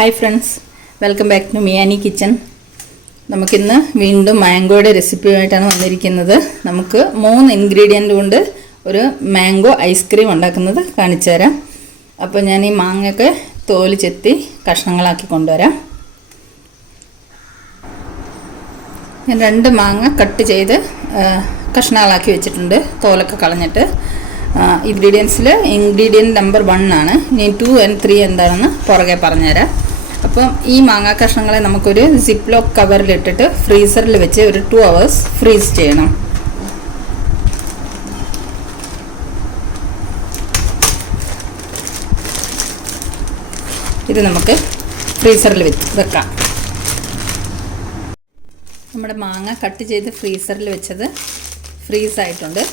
Hi friends, welcome back to Miyani kitchen. നമുക്കിന്ന് വീണ്ടും മാംഗോയുടെ റെസിപ്പിയുമായിട്ടാണ് വന്നിരിക്കുന്നത്. നമുക്ക് 3 ഇൻഗ്രീഡിയൻ്റ് കൊണ്ട് ഒരു മാംഗോ ഐസ്ക്രീം ഉണ്ടാക്കുന്നത് കാണിച്ചു തരാം. അപ്പോൾ ഞാൻ ഈ മാങ്ങയൊക്കെ തോല് ചെത്തി കഷ്ണങ്ങളാക്കി കൊണ്ടുവരാം. ഞാൻ 2 മാങ്ങ കട്ട് ചെയ്ത് കഷ്ണങ്ങളാക്കി വെച്ചിട്ടുണ്ട്, തോലൊക്കെ കളഞ്ഞിട്ട്. ഇൻഗ്രീഡിയൻറ്റ് നമ്പർ 1 ആണ്. ഇനി 2 and 3 എന്താണെന്ന് പുറകെ പറഞ്ഞുതരാം. അപ്പം ഈ മാങ്ങാ കഷ്ണങ്ങളെ നമുക്കൊരു സിപ്പ് ലോക്ക് കവറിലിട്ടിട്ട് ഫ്രീസറിൽ വെച്ച് ഒരു 2 hours ഫ്രീസ് ചെയ്യണം. ഇത് നമുക്ക് ഫ്രീസറിൽ വെക്കാം. നമ്മുടെ മാങ്ങ കട്ട് ചെയ്ത് ഫ്രീസറിൽ വെച്ചത് ഫ്രീസായിട്ടുണ്ട്.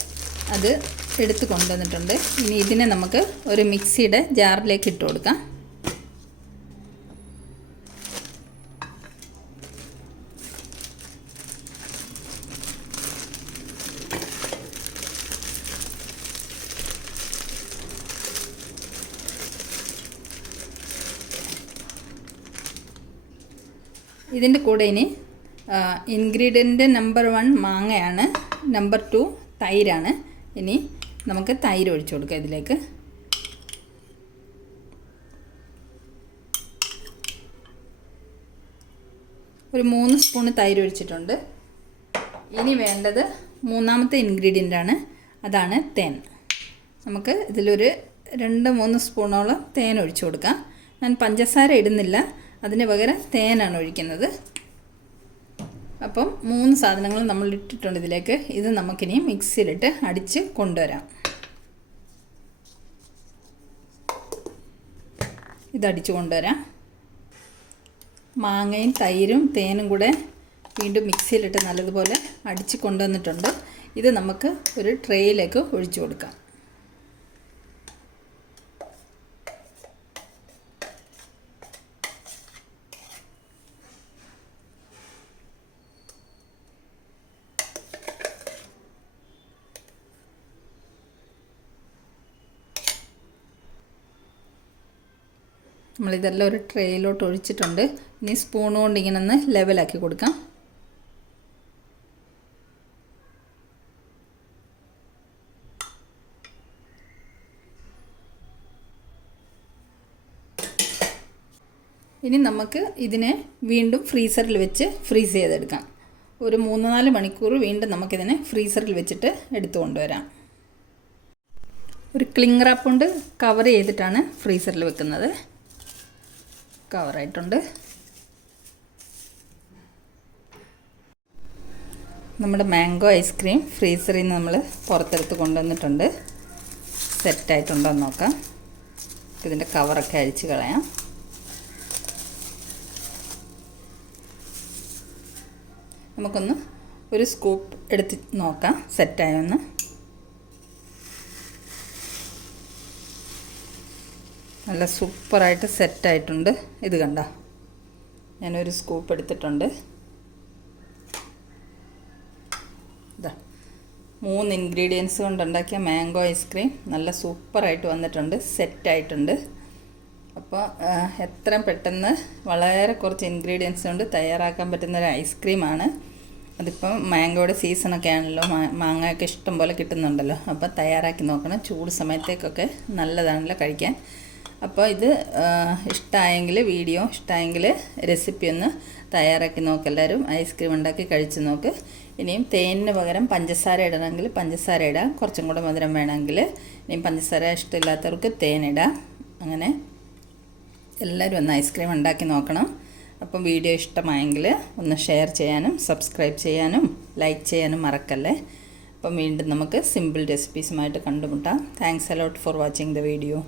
അത് എടുത്ത് കൊണ്ടുവന്നിട്ടുണ്ട്. ഇനി ഇതിനെ നമുക്ക് ഒരു മിക്സിയുടെ ജാറിലേക്ക് ഇട്ട് കൊടുക്കാം. ഇതിൻ്റെ കൂടെ ഇനി ഇൻഗ്രീഡിയൻ്റ് നമ്പർ 1 മാങ്ങയാണ്, നമ്പർ 2 തൈരാണ്. ഇനി നമുക്ക് തൈര് ഒഴിച്ചു കൊടുക്കാം ഇതിലേക്ക്. ഒരു 3 സ്പൂൺ തൈര് ഒഴിച്ചിട്ടുണ്ട്. ഇനി വേണ്ടത് 3ാമത്തെ ഇൻഗ്രീഡിയൻ്റാണ്, അതാണ് തേൻ. നമുക്ക് ഇതിലൊരു 2-3 സ്പൂണോളം തേൻ ഒഴിച്ചു കൊടുക്കാം. ഞാൻ പഞ്ചസാര ഇടുന്നില്ല, അതിന് പകരം തേനാണ് ഒഴിക്കുന്നത്. അപ്പം 3 സാധനങ്ങൾ നമ്മൾ ഇട്ടിട്ടുണ്ട് ഇതിലേക്ക്. ഇത് നമുക്കിനി മിക്സിയിലിട്ട് അടിച്ച് കൊണ്ടുവരാം. ഇതടിച്ച് കൊണ്ടുവരാം. മാങ്ങയും തൈരും തേനും കൂടെ വീണ്ടും മിക്സിയിലിട്ട് നല്ലതുപോലെ അടിച്ച് കൊണ്ടുവന്നിട്ടുണ്ട്. ഇത് നമുക്ക് ഒരു ട്രേയിലേക്ക് ഒഴിച്ചു കൊടുക്കാം. നമ്മളിതെല്ലാം ഒരു ട്രേയിലോട്ട് ഒഴിച്ചിട്ടുണ്ട്. ഇനി സ്പൂൺ കൊണ്ട് ഇങ്ങനെ ഒന്ന് ലെവലാക്കി കൊടുക്കാം. ഇനി നമുക്ക് ഇതിനെ വീണ്ടും ഫ്രീസറിൽ വെച്ച് ഫ്രീസ് ചെയ്തെടുക്കാം. ഒരു 3-4 മണിക്കൂർ വീണ്ടും നമുക്കിതിനെ ഫ്രീസറിൽ വെച്ചിട്ട് എടുത്തു കൊണ്ടുവരാം. ഒരു ക്ലിംഗ് റാപ്പ് കൊണ്ട് കവർ ചെയ്തിട്ടാണ് ഫ്രീസറിൽ വെക്കുന്നത്. കവറായിട്ടുണ്ട്. നമ്മുടെ മാംഗോ ഐസ്ക്രീം ഫ്രീസറിൽ നിന്ന് നമ്മൾ പുറത്തെടുത്ത് കൊണ്ടുവന്നിട്ടുണ്ട്. സെറ്റായിട്ടുണ്ടോ എന്ന് നോക്കാം. ഇതിൻ്റെ കവറൊക്കെ അഴിച്ച് കളയാം. നമുക്കൊന്ന് ഒരു സ്കൂപ്പ് എടുത്ത് നോക്കാം സെറ്റായൊന്ന്. നല്ല സൂപ്പറായിട്ട് സെറ്റായിട്ടുണ്ട്. ഇത് കണ്ട, ഞാനൊരു സ്കൂപ്പ് എടുത്തിട്ടുണ്ട്. ഇതാ 3 ഇൻഗ്രീഡിയൻസ് കൊണ്ടുണ്ടാക്കിയ മാംഗോ ഐസ്ക്രീം നല്ല സൂപ്പറായിട്ട് വന്നിട്ടുണ്ട്, സെറ്റായിട്ടുണ്ട്. അപ്പോൾ എത്രയും പെട്ടെന്ന് വളരെ കുറച്ച് ഇൻഗ്രീഡിയൻസ് കൊണ്ട് തയ്യാറാക്കാൻ പറ്റുന്നൊരു ഐസ്ക്രീമാണ്. അതിപ്പം മാംഗോയുടെ സീസണൊക്കെ ആണല്ലോ, മാങ്ങയൊക്കെ ഇഷ്ടം പോലെ കിട്ടുന്നുണ്ടല്ലോ. അപ്പോൾ തയ്യാറാക്കി നോക്കണം. ചൂട് സമയത്തേക്കൊക്കെ നല്ലതാണല്ലോ കഴിക്കാൻ. അപ്പോൾ ഇത് വീഡിയോ ഇഷ്ടമായെങ്കിൽ റെസിപ്പി ഒന്ന് തയ്യാറാക്കി നോക്കെല്ലാവരും. ഐസ്ക്രീം ഉണ്ടാക്കി കഴിച്ച് നോക്ക്. ഇനിയും തേനിന് പകരം പഞ്ചസാര ഇടണമെങ്കിൽ പഞ്ചസാര ഇടാം, കുറച്ചും കൂടെ മധുരം വേണമെങ്കിൽ. ഇനിയും പഞ്ചസാര ഇഷ്ടമില്ലാത്തവർക്ക് തേനിടാം. അങ്ങനെ എല്ലാവരും ഒന്ന് ഐസ്ക്രീം ഉണ്ടാക്കി നോക്കണം. അപ്പം വീഡിയോ ഇഷ്ടമായെങ്കിൽ ഒന്ന് ഷെയർ ചെയ്യാനും സബ്സ്ക്രൈബ് ചെയ്യാനും ലൈക്ക് ചെയ്യാനും മറക്കല്ലേ. അപ്പം വീണ്ടും നമുക്ക് സിമ്പിൾ റെസിപ്പീസുമായിട്ട് കണ്ടുമുട്ടാം. Thanks a lot for watching the video.